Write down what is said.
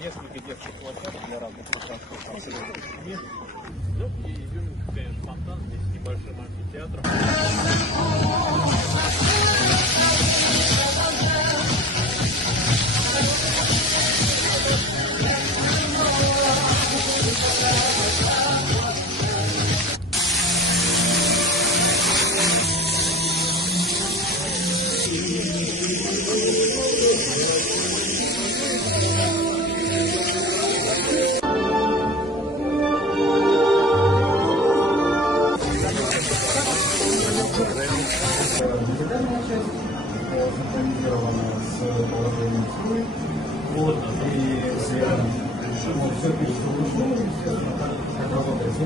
несколько детских площадок для разных пространств. Ну и изюминка, конечно, фонтан, здесь с небольшим амфитеатром. Синхронизировано с положением струи. Вот, и все пишется вручную, естественно, как работает все,